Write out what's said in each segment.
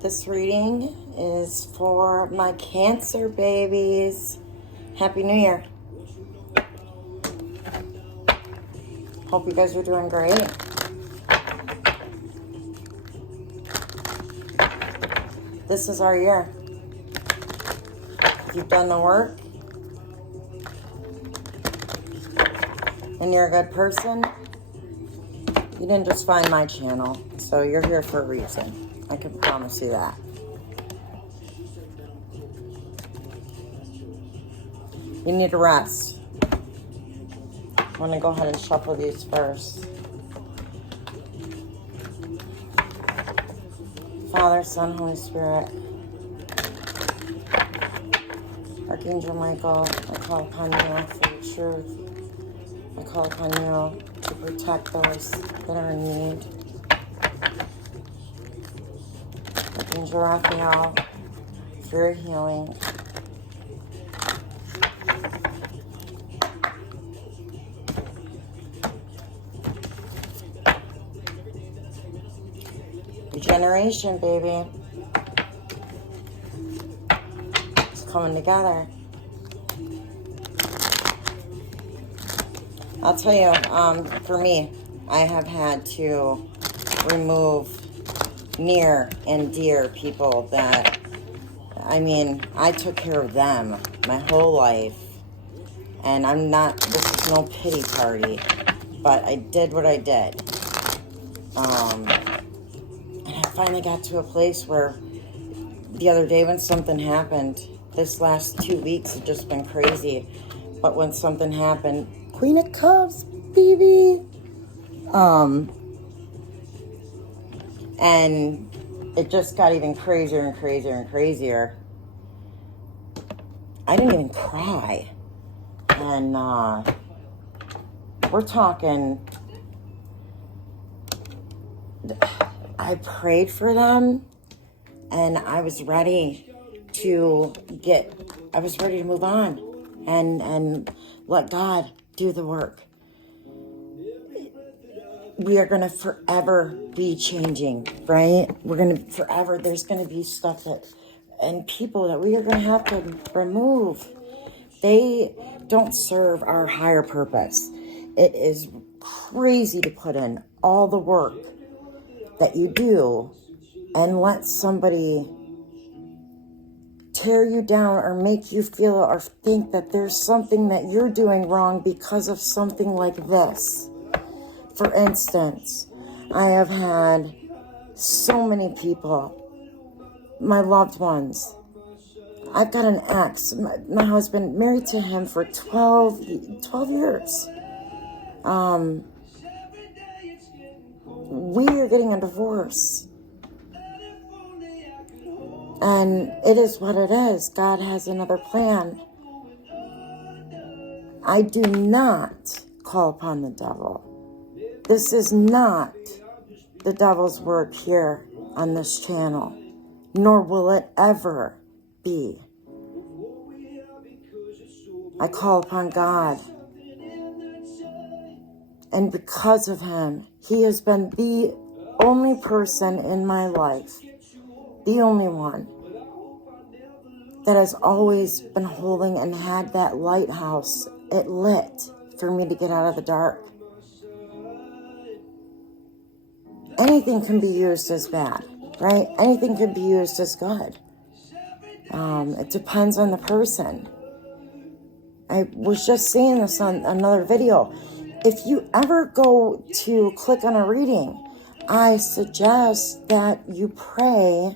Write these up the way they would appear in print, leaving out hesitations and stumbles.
This reading is for my Cancer babies. Happy New Year. Hope you guys are doing great. This is our year. If you've done the work and you're a good person, you didn't just find my channel, so you're here for a reason. I can promise you that. You need to rest. I'm going to go ahead and shuffle these first. Father, Son, Holy Spirit, Archangel Michael, I call upon you for the truth. I call upon you to protect those that are in need. Archangel Raphael, for your healing. Regeneration, baby. It's coming together. I'll tell you, for me, I have had to remove near and dear people that, I took care of them my whole life. And this is no pity party, but I did what I did. And I finally got to a place where the other day when something happened, this last 2 weeks have just been crazy. But when something happened, Queen of Cups, baby. And it just got even crazier and crazier and crazier. I didn't even cry. And we're talking, I prayed for them, and I was ready to move on and let God do the work. We are going to forever be changing, right? There's going to be stuff and people that we are going to have to remove. They don't serve our higher purpose. It is crazy to put in all the work that you do and let somebody tear you down or make you feel or think that there's something that you're doing wrong because of something like this. For instance, I have had so many people, my loved ones. I've got an ex, my husband, married to him for 12 years. We are getting a divorce. And it is what it is. God has another plan. I do not call upon the devil. This is not the devil's work here on this channel, nor will it ever be. I call upon God. And because of him, he has been the only person in my life, the only one, that has always been holding and had that lighthouse, it lit for me to get out of the dark. Anything can be used as bad, right? Anything can be used as good. It depends on the person. I was just saying this on another video. If you ever go to click on a reading, I suggest that you pray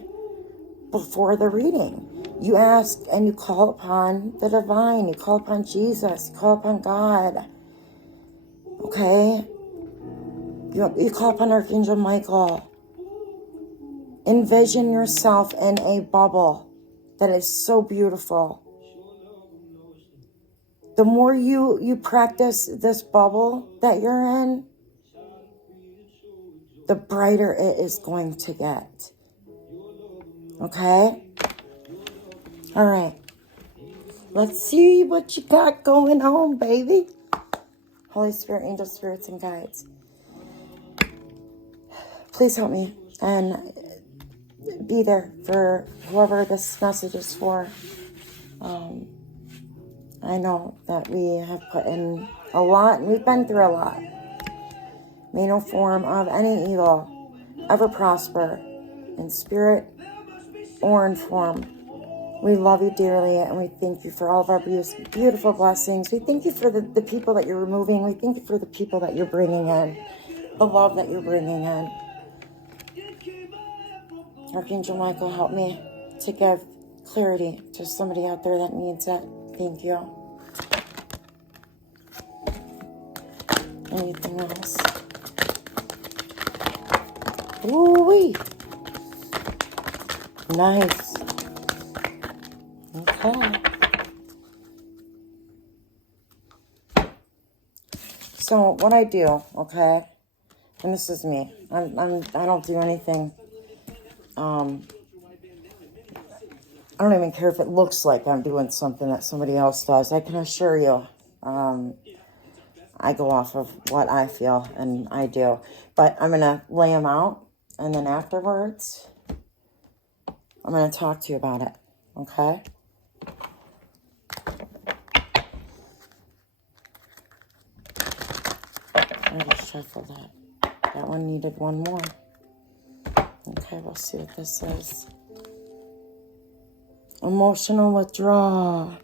before the reading. You ask and you call upon the divine. You call upon Jesus. You call upon God. Okay? You call upon Archangel Michael. Envision yourself in a bubble that is so beautiful. The more you practice this bubble that you're in, the brighter it is going to get. Okay? All right. Let's see what you got going on, baby. Holy Spirit, angels, spirits, and guides. Please help me and be there for whoever this message is for. I know that we have put in a lot, and we've been through a lot. May no form of any evil ever prosper, in spirit or in form. We love you dearly, and we thank you for all of our beautiful blessings. We thank you for the people that you're removing. We thank you for the people that you're bringing in, the love that you're bringing in. Archangel Michael, help me to give clarity to somebody out there that needs it. Thank you. Anything else? Ooh-wee. Nice. Okay. So what I do, okay, and this is me. I don't do anything. I don't even care if it looks like I'm doing something that somebody else does. I can assure you, I go off of what I feel and I do. But I'm going to lay them out, and then afterwards, I'm going to talk to you about it, okay? I just shuffled that. That one needed one more. Okay, we'll see what this is. Emotional withdrawal.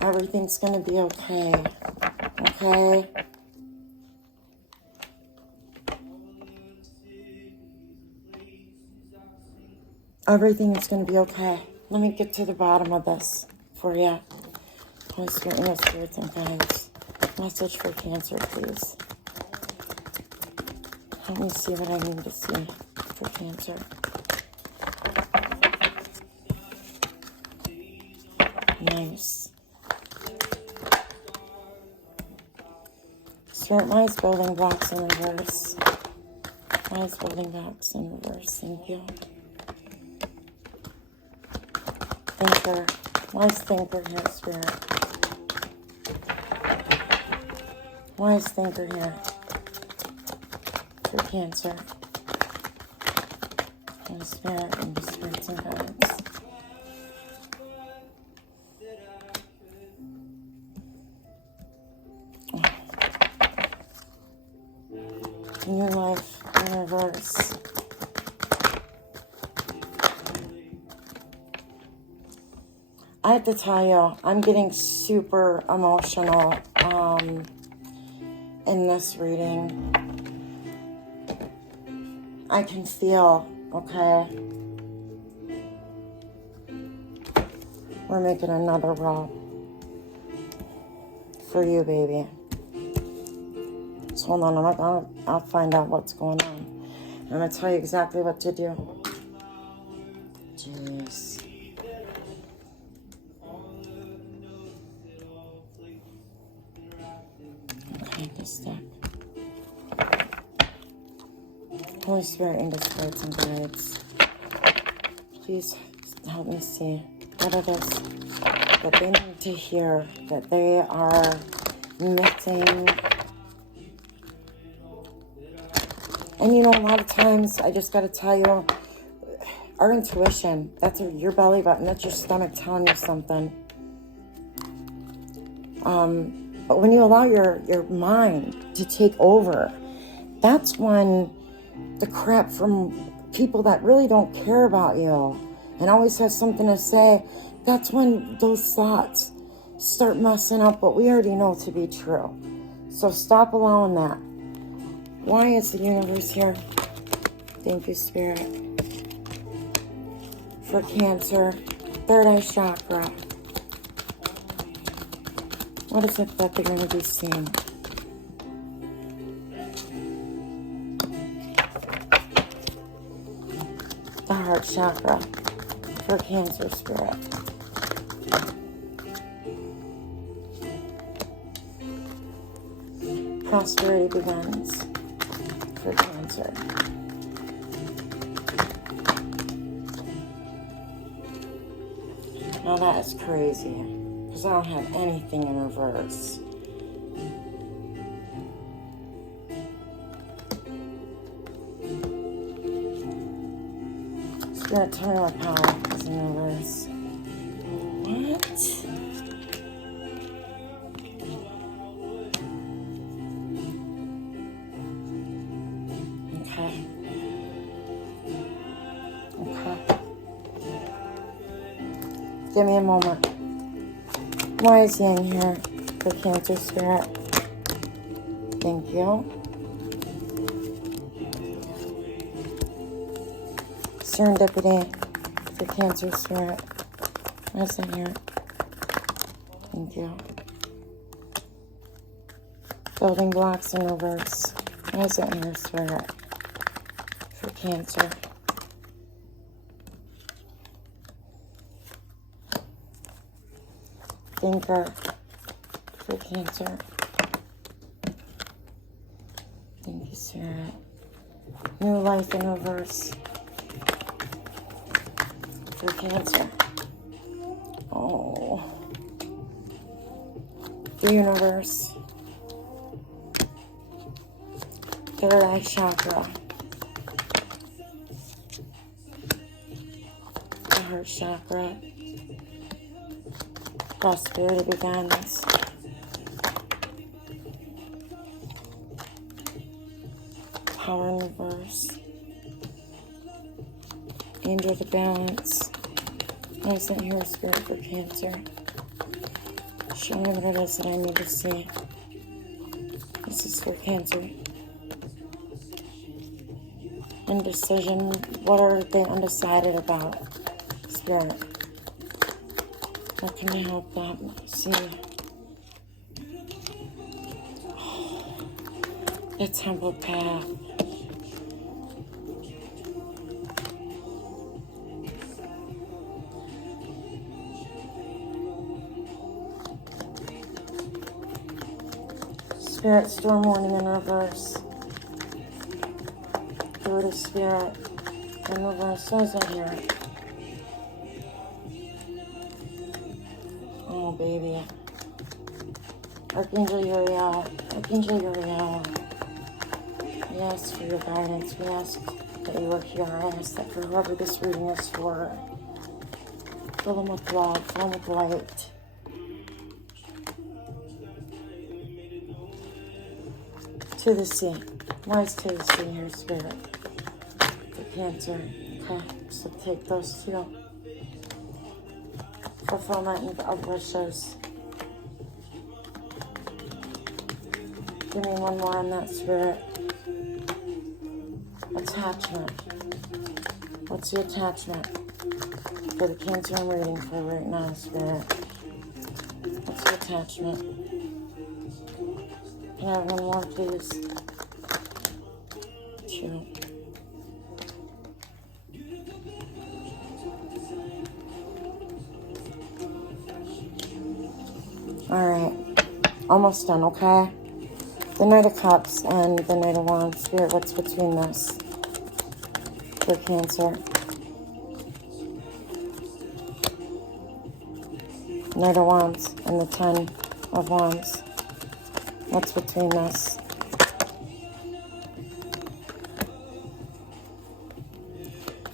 Everything's going to be okay. Okay? Everything is going to be okay. Let me get to the bottom of this for you. Holy Spirit, Angel Spirits, and guides. Message for Cancer, please. Help me see what I need to see for Cancer. Nice. Spirit, why is building blocks in reverse? Why is building blocks in reverse? Thank you. Thinker. Why is Thinker here, Spirit? Why is Thinker here for Cancer? Holy Spirit, and the Spirits and guides. New life in reverse. I have to tell you, I'm getting super emotional in this reading. I can feel, okay? We're making another roll for you, baby. So hold on, I'll find out what's going on. I'm going to tell you exactly what to do. Jeez. Okay, this deck. Holy Spirit, Angel Spirits, and guides, please help me see what it is that they need to hear, that they are missing. And you know, a lot of times, I just got to tell you, our intuition, that's your belly button, that's your stomach telling you something. But when you allow your mind to take over, that's when the crap from people that really don't care about you and always have something to say, that's when those thoughts start messing up what we already know to be true. So stop allowing that. Why is the universe here? Thank you, Spirit. For Cancer, third eye chakra. What is it that they're going to be seeing? The heart chakra for Cancer, Spirit. Prosperity begins for Cancer. Now that is crazy, because I don't have anything in reverse. Spirit, tell me what power is in the reverse. What? Okay. Okay. Give me a moment. Why is Yang here for Cancer Spirit? Thank you. Serendipity for Cancer Spirit. What's in here? Thank you. Building blocks in reverse. What's in here, Spirit? For Cancer. Thinker for Cancer. Thank you, Spirit. New life in reverse for Cancer. Oh. The universe. Third eye chakra. The heart chakra. Prosperity begins. Power in reverse. Angel to balance. I sent here, Spirit, for Cancer. Show me what it is that I need to see. This is for Cancer. Indecision. What are they undecided about? Spirit. How can I help them see? The temple path. Spirit, storm warning in reverse. Go to Spirit in reverse. What is that here? Oh, baby. Archangel Uriel. Archangel Uriel. We ask for your guidance. We ask that you are here. I ask that for whoever this reading is for, fill them with love, fill them with light. To the sea. Why is to the sea here, Spirit? For Cancer. Okay, so take those two. Fulfillment of wishes. Give me one more on that, Spirit. Attachment. What's the attachment for the Cancer I'm reading for right now, Spirit? What's the attachment? Can I have one more, please? Two. Alright. Almost done, okay? The Knight of Cups and the Knight of Wands. Spirit, what's between this for Cancer? Knight of Wands and the Ten of Wands. What's between this?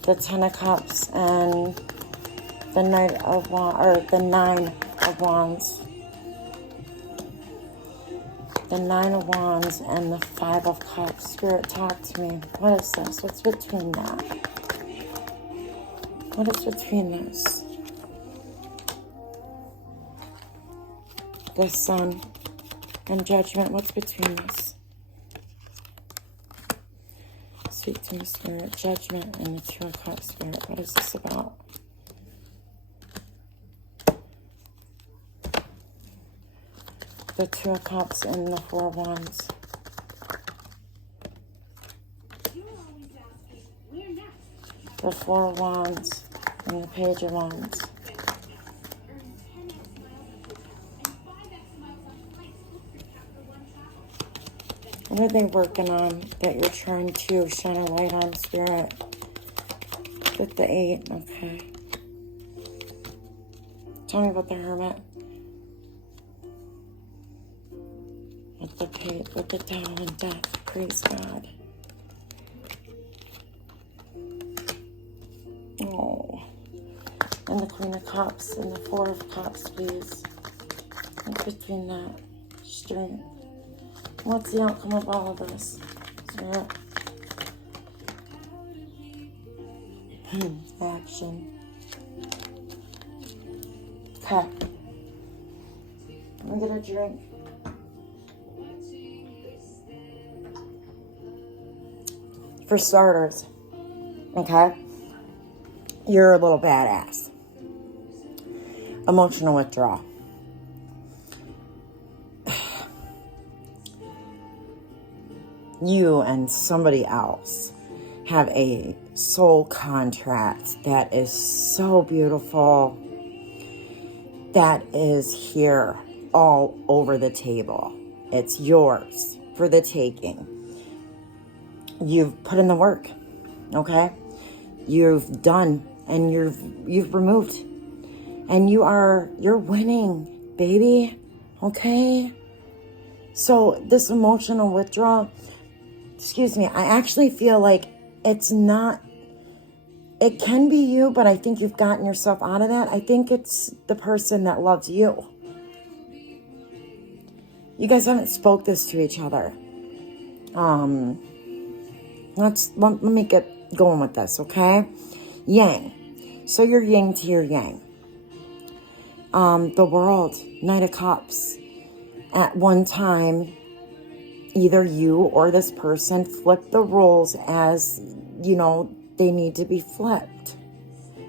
The Ten of Cups and the Knight of Wands, or the Nine of Wands. The Nine of Wands and the Five of Cups. Spirit, talk to me. What is this? What's between that? What is between this? The Sun and Judgment. What's between this? Speak to me, Spirit. Judgment and the Two of Cups, Spirit. What is this about? The Two of Cups and the Four of Wands. The Four of Wands and the Page of Wands. What are they working on that you're trying to shine a light on, Spirit? With the 8, okay. Tell me about the Hermit. With the Page, with the Devil and Death. Praise God. Oh, and the Queen of Cups and the Four of Cups, please. In between that, strength. What's the outcome of all of this? Spirit. Action. Okay. Let me get a drink. For starters, okay, you're a little badass. Emotional withdrawal. You and somebody else have a soul contract that is so beautiful, that is here all over the table. It's yours for the taking. You've put in the work, okay? You've done, and you've removed, and you're winning, baby, okay? So this emotional withdrawal, excuse me, I actually feel like it can be you, but I think you've gotten yourself out of that. I think it's the person that loves you. You guys haven't spoke this to each other. Let me get going with this, okay? Yang. So you're yin to your yang. The World, Knight of Cups. At one time, either you or this person flipped the roles as, they need to be flipped.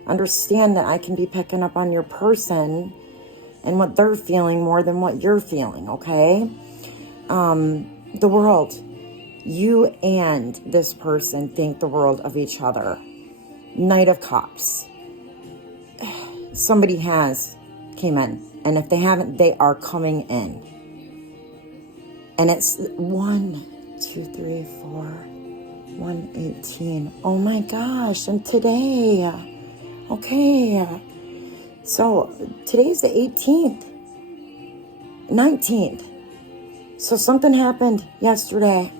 Understand that I can be picking up on your person and what they're feeling more than what you're feeling, okay? The World. You and this person think the world of each other. Knight of Cups. Somebody came in. And if they haven't, they are coming in. And it's 118. Oh my gosh, and today. Okay. So today's the 18th. 19th. So something happened yesterday.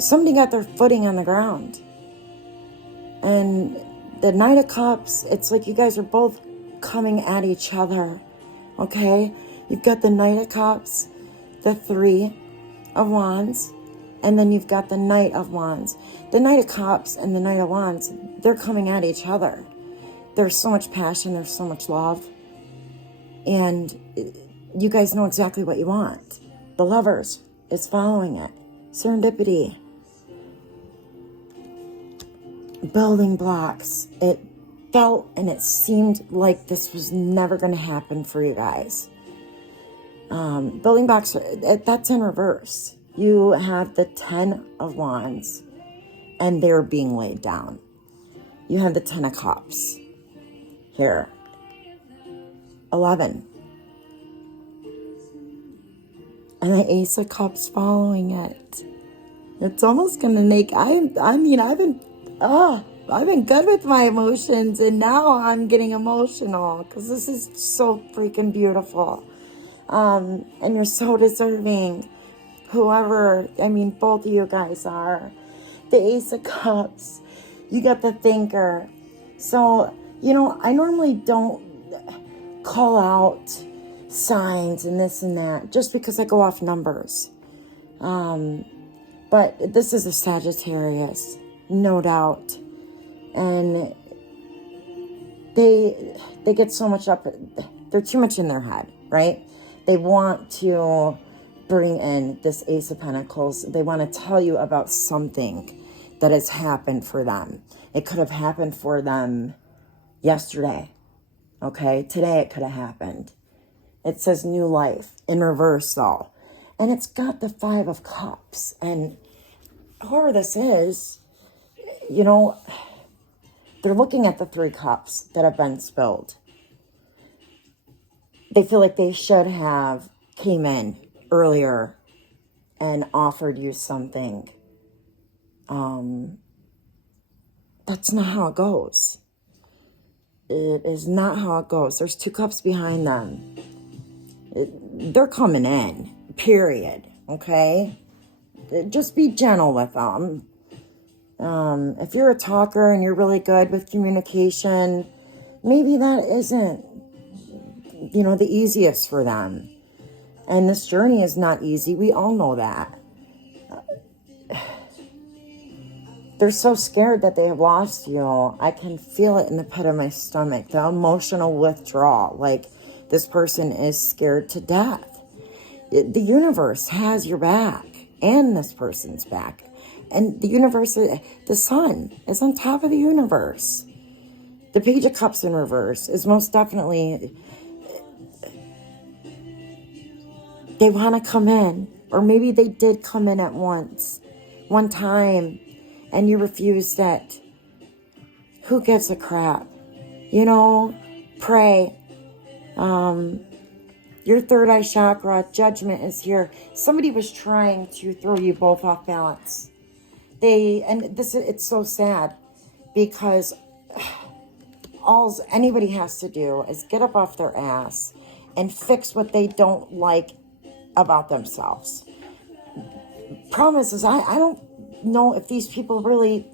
Somebody got their footing on the ground. And the Knight of Cups, it's like you guys are both coming at each other, okay? You've got the Knight of Cups, the Three of Wands, and then you've got the Knight of Wands. The Knight of Cups and the Knight of Wands, they're coming at each other. There's so much passion, there's so much love, and you guys know exactly what you want. The Lovers is following it. Serendipity. Building blocks. It felt and it seemed like this was never going to happen for you guys. Building blocks, that's in reverse. You have the 10 of Wands and they're being laid down. You have the 10 of Cups here. 11. And the Ace of Cups following it. It's almost going to make, I've been good with my emotions, and now I'm getting emotional because this is so freaking beautiful. And you're so deserving. Both of you guys are. The Ace of Cups. You got the Thinker. So, I normally don't call out signs and this and that just because I go off numbers. But this is a Sagittarius, no doubt. And they get so much up, they're too much in their head, right? They want to bring in this Ace of Pentacles. They want to tell you about something that has happened for them. It could have happened for them yesterday, okay? Today it could have happened. It says new life in reverse though. And it's got the 5 of Cups. And whoever this is, they're looking at the 3 cups that have been spilled. They feel like they should have came in earlier and offered you something. That's not how it goes. It is not how it goes. There's 2 cups behind them. They're coming in, period, okay? just be gentle with them. If you're a talker and you're really good with communication, maybe that isn't, the easiest for them. And this journey is not easy. We all know that. They're so scared that they have lost you. I can feel it in the pit of my stomach, the emotional withdrawal. Like this person is scared to death. The universe has your back and this person's back. And the universe, the sun is on top of the universe. The Page of Cups in reverse is most definitely, they want to come in. Or maybe they did come in at one time, and you refused it. Who gives a crap? Pray. Your third eye chakra, judgment is here. Somebody was trying to throw you both off balance. It's so sad because all anybody has to do is get up off their ass and fix what they don't like about themselves. Problem is I don't know if these people really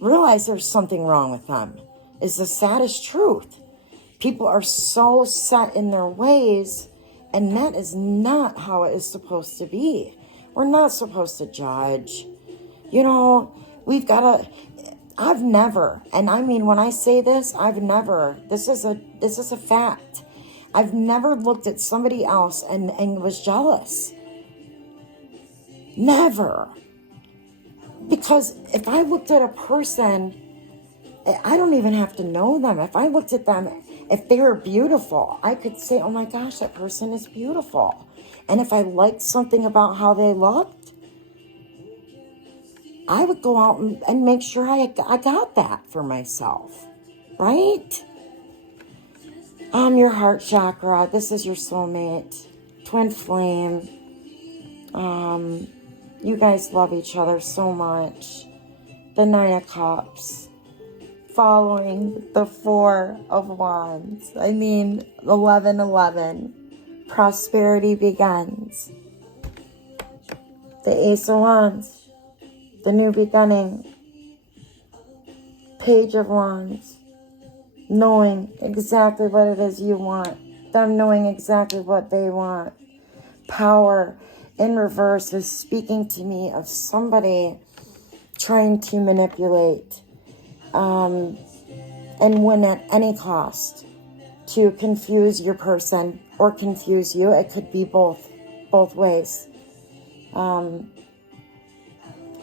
realize there's something wrong with them. Is the saddest truth. People are so set in their ways, and that is not how it is supposed to be. We're not supposed to judge. We've got to, I've never, and I mean when I say this, this is a fact. I've never looked at somebody else and was jealous. Never. Because if I looked at a person, I don't even have to know them. If I looked at them, if they were beautiful, I could say, oh my gosh, that person is beautiful. And if I liked something about how they looked, I would go out and make sure I got that for myself, right? Your heart chakra, this is your soulmate, twin flame. You guys love each other so much. The Nine of Cups, following the Four of Wands. 11:11. Prosperity begins. The Ace of Wands. The new beginning. Page of Wands. Knowing exactly what it is you want. Them knowing exactly what they want. Power in reverse is speaking to me of somebody trying to manipulate and win at any cost to confuse your person or confuse you. It could be both ways.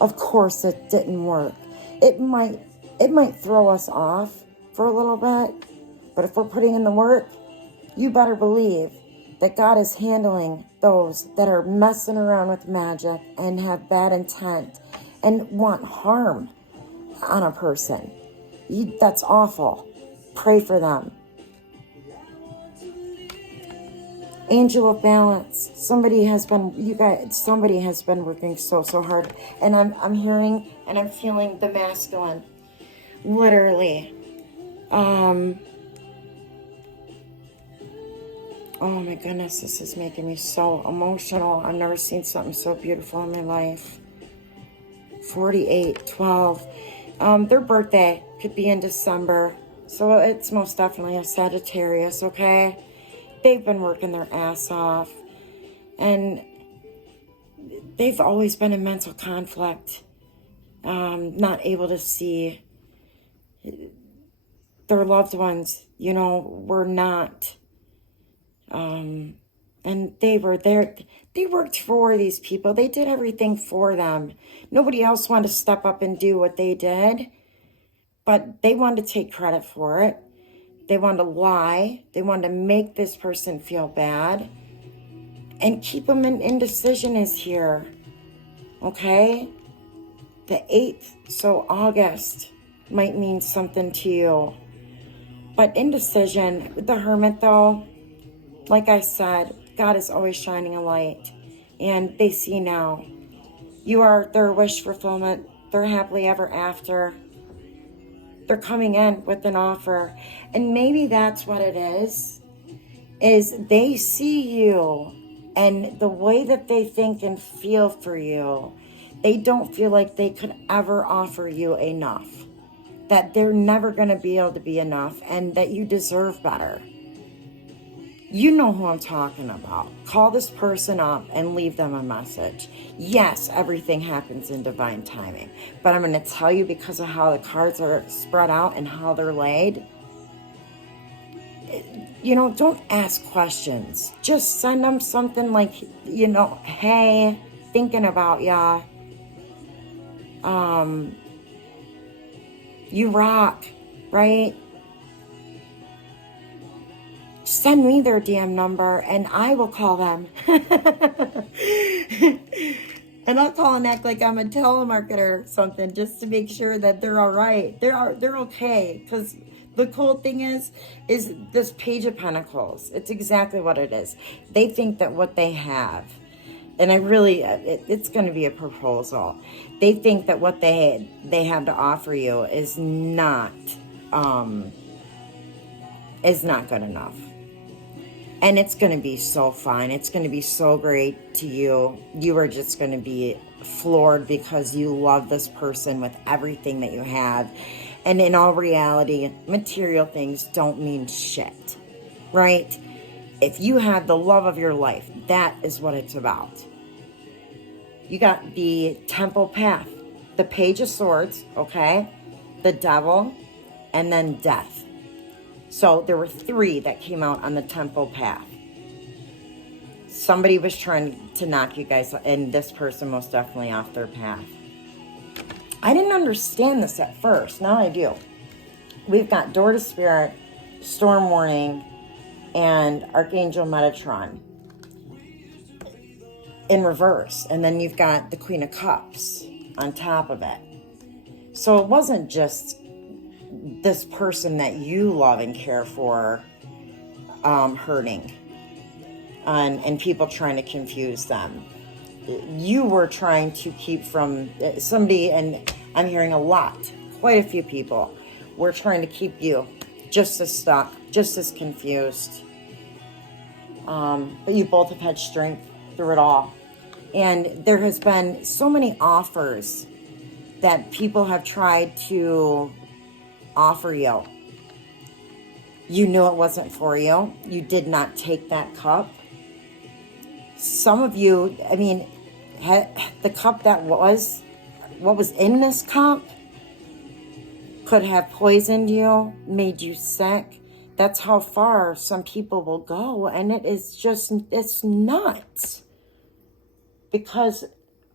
Of course it didn't work. It might throw us off for a little bit, but if we're putting in the work, you better believe that God is handling those that are messing around with magic and have bad intent and want harm on a person. That's awful. Pray for them. Angel of Balance. Somebody has been working so hard. And I'm hearing and I'm feeling the masculine. Literally. Oh my goodness, this is making me so emotional. I've never seen something so beautiful in my life. 48/12. Their birthday could be in December. So it's most definitely a Sagittarius, okay? They've been working their ass off. And they've always been in mental conflict. Not able to see their loved ones, were not. And they were there. They worked for these people. They did everything for them. Nobody else wanted to step up and do what they did. But they wanted to take credit for it. They wanted to lie. They wanted to make this person feel bad. And keep them in indecision is here. Okay? The 8th, so August, might mean something to you. But indecision, with the Hermit though, like I said, God is always shining a light. And they see now. You are their wish fulfillment. They're happily ever after. They're coming in with an offer. And maybe that's what it is they see you And the way that they think and feel for you, they don't feel like they could ever offer you enough. That they're never going to be able to be enough, and that you deserve better. You know who I'm talking about. Call this person up and leave them a message. Yes, everything happens in divine timing. But I'm going to tell you, because of how the cards are spread out and how they're laid, don't ask questions. Just send them something like, hey, thinking about ya. You rock, right? Send me their damn number and I will call them. And I'll call and act like I'm a telemarketer or something, just to make sure that they're all right. They're okay. Because the cool thing is this Page of Pentacles. It's exactly what it is. They think that what they have, and it's going to be a proposal. They think that what they have to offer you is not good enough. And it's going to be so fine. It's going to be so great to you. You are just going to be floored because you love this person with everything that you have. And in all reality, material things don't mean shit, right? If you have the love of your life, that is what it's about. You got the Temple Path, the Page of Swords, okay? The Devil, and then Death. So there were 3 that came out on the Temple Path. Somebody was trying to knock you guys, and this person most definitely off their path. I didn't understand this at first. Now I do. We've got Door to Spirit, Storm Warning, and Archangel Metatron in reverse. And then you've got the Queen of Cups on top of it. So it wasn't just this person that you love and care for hurting and people trying to confuse them. You were trying to keep from somebody, and I'm hearing quite a few people were trying to keep you just as stuck, just as confused. But you both have had strength through it all. And there has been so many offers that people have tried to offer you. You knew it wasn't for you. You did not take that cup. Some of you, the cup that was, what was in this cup could have poisoned you, made you sick. That's how far some people will go. And it's nuts. Because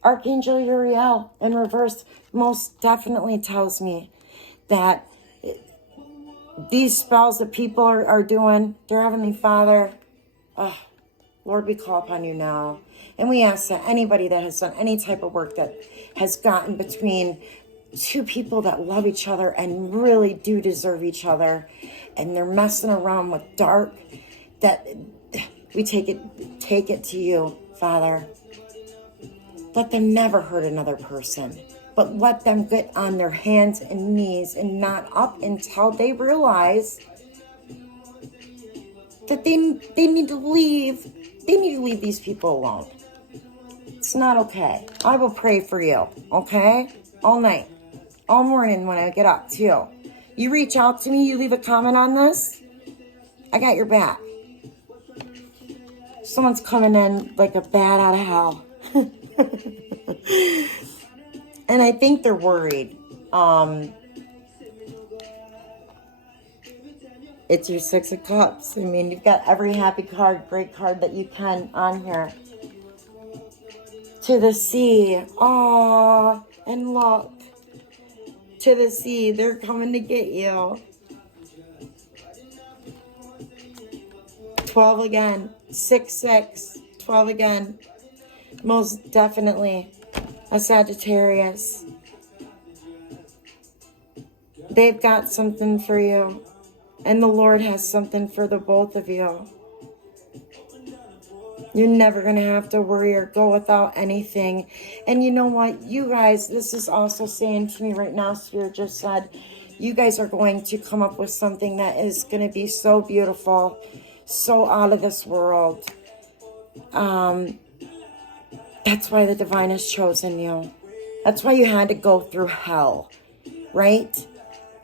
Archangel Uriel in reverse most definitely tells me that these spells that people are doing, dear Heavenly Father, Lord, we call upon you now. And we ask that anybody that has done any type of work that has gotten between 2 people that love each other and really do deserve each other, and they're messing around with dark, that we take it to you, Father. Let them never hurt another person, but let them get on their hands and knees and not up until they realize that they need to leave. They need to leave these people alone. It's not okay. I will pray for you, okay? All night, all morning when I get up, too. You reach out to me, you leave a comment on this, I got your back. Someone's coming in like a bat out of hell. And I think they're worried. It's your 6 of Cups. You've got every happy card, great card that you can on here. To the sea. Aww. And look. To the sea. They're coming to get you. 12 again. 6, 6. 12 again. Most definitely a Sagittarius. They've got something for you. And the Lord has something for the both of you. You're never going to have to worry or go without anything. And you know what? You guys, this is also saying to me right now, Spirit just said, you guys are going to come up with something that is going to be so beautiful, so out of this world. That's why the divine has chosen you. That's why you had to go through hell, right?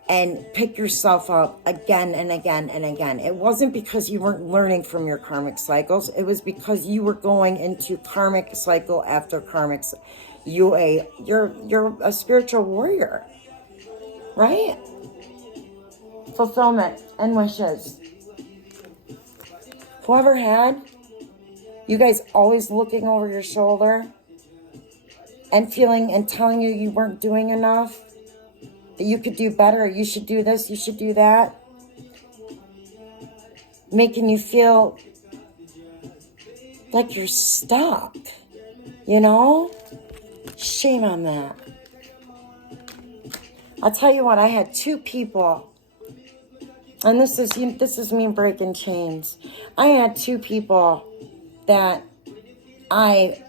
And pick yourself up again and again and again. It wasn't because you weren't learning from your karmic cycles. It was because you were going into karmic cycle after karmic. You're a spiritual warrior, right? Fulfillment and wishes. Whoever had you guys always looking over your shoulder and feeling and telling you you weren't doing enough, that you could do better, you should do this, you should do that, making you feel like you're stuck, you know? Shame on that. I'll tell you what, I had 2 people, and this is me breaking chains. I had 2 people that I've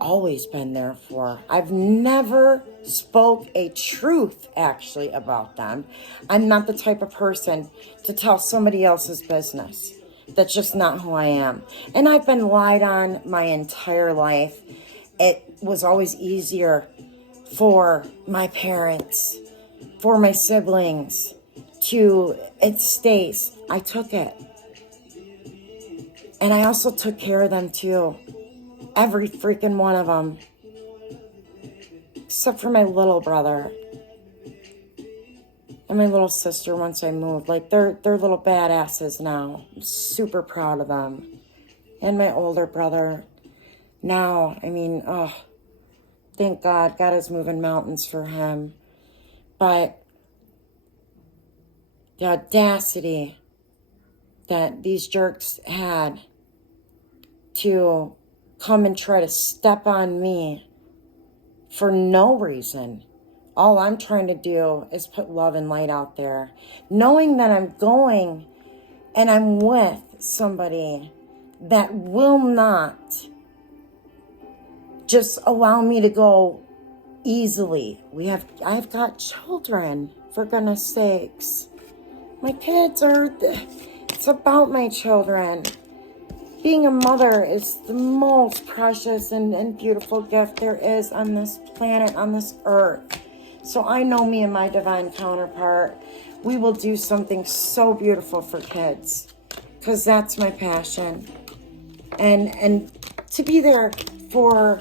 always been there for. I've never spoke a truth actually about them. I'm not the type of person to tell somebody else's business. That's just not who I am. And I've been lied on my entire life. It was always easier for my parents, for my siblings it stays. I took it. And I also took care of them too. Every freaking one of them. Except for my little brother. And my little sister once I moved. Like, they're little badasses now. I'm super proud of them. And my older brother. Now, I mean, thank God. God is moving mountains for him. But the audacity that these jerks had to come and try to step on me for no reason. All I'm trying to do is put love and light out there. Knowing that I'm going and I'm with somebody that will not just allow me to go easily. I've got children, for goodness sakes. My kids it's about my children. Being a mother is the most precious and beautiful gift there is on this planet, on this earth. So I know me and my divine counterpart, we will do something so beautiful for kids, because that's my passion. And to be there for,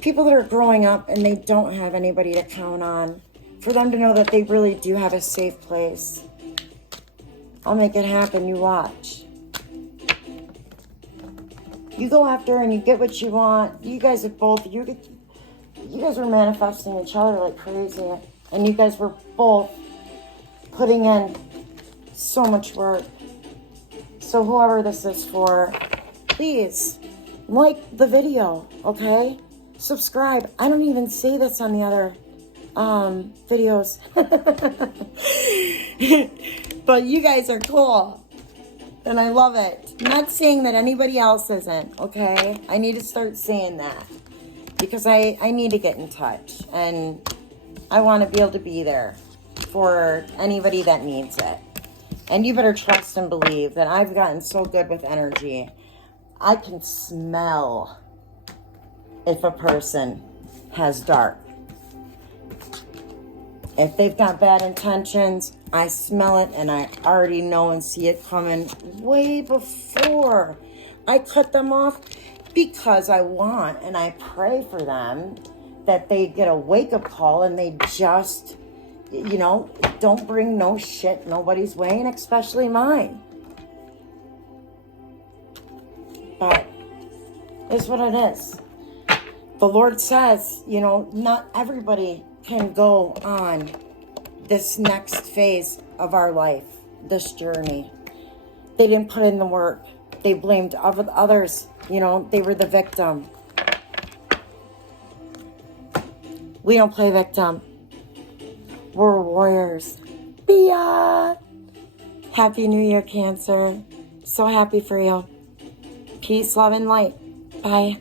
people that are growing up and they don't have anybody to count on, for them to know that they really do have a safe place. I'll make it happen, you watch. You go after and you get what you want. You guys are both, you guys were manifesting each other like crazy. And you guys were both putting in so much work. So whoever this is for, please like the video, okay? Subscribe. I don't even say this on the other videos. But you guys are cool. And I love it. I'm not saying that anybody else isn't, okay? I need to start saying that. Because I need to get in touch. And I want to be able to be there for anybody that needs it. And you better trust and believe that I've gotten so good with energy. I can smell if a person has dark. If they've got bad intentions, I smell it and I already know and see it coming way before I cut them off, because I want and I pray for them that they get a wake-up call and they just, don't bring no shit nobody's way, and especially mine. But it's what it is. The Lord says, not everybody can go on this next phase of our life, this journey. They didn't put in the work. They blamed others. They were the victim. We don't play victim. We're warriors. Bia! Happy New Year, Cancer. So happy for you. Peace, love, and light. Bye.